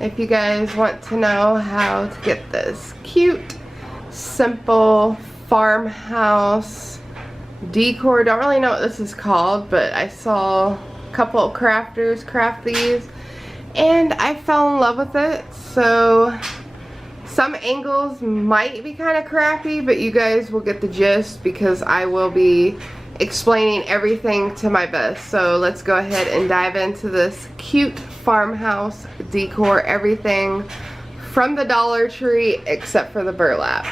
if you guys want to know how to get this cute, simple farmhouse decor. Don't really know what this is called, but I saw a couple of crafters craft these and I fell in love with it. So some angles might be kind of crappy, but you guys will get the gist because I will be explaining everything to my best. So let's go ahead and dive into this cute farmhouse decor. Everything from the Dollar Tree except for the burlap.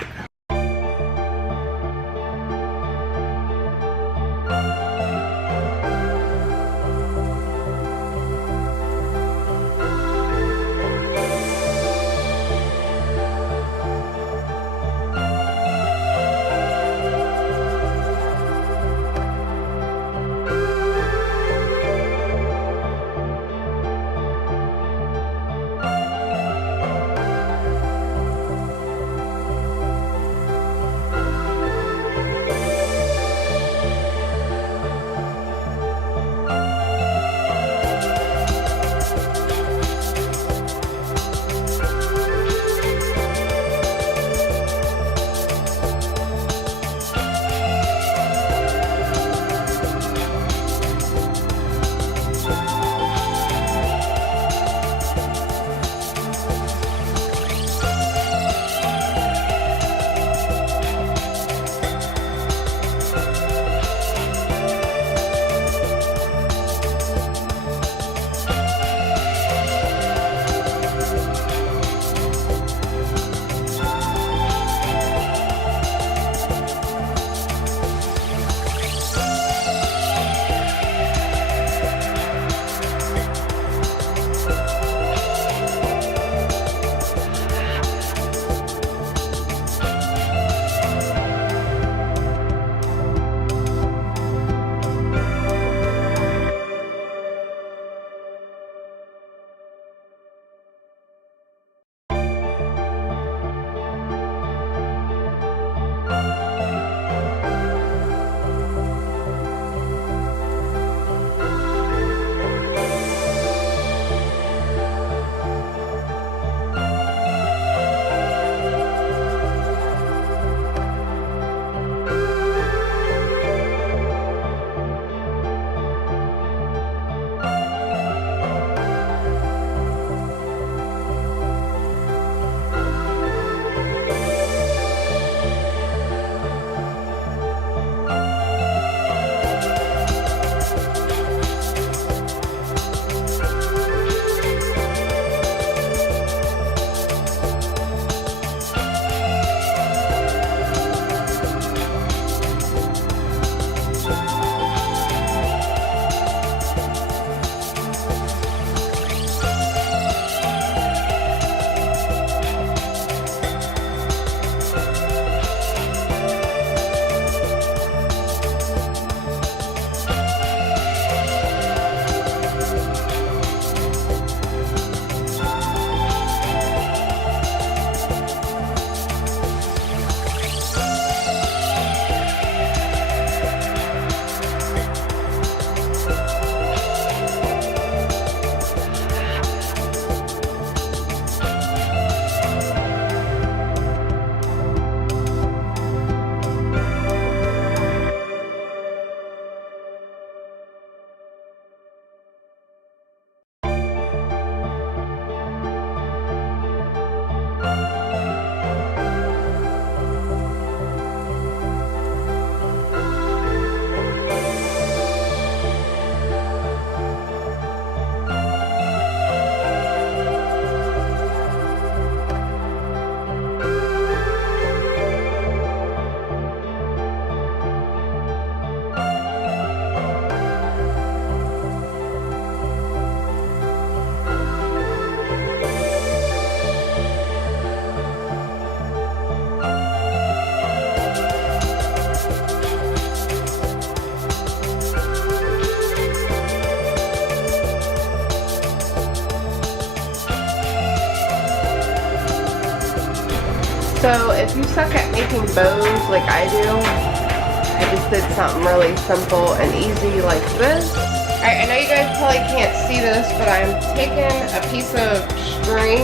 So if you suck at making bows like I do, I just did something really simple and easy like this. Alright, Alright, I know you guys probably can't see this, but I'm taking a piece of string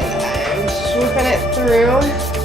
and I'm swooping it through.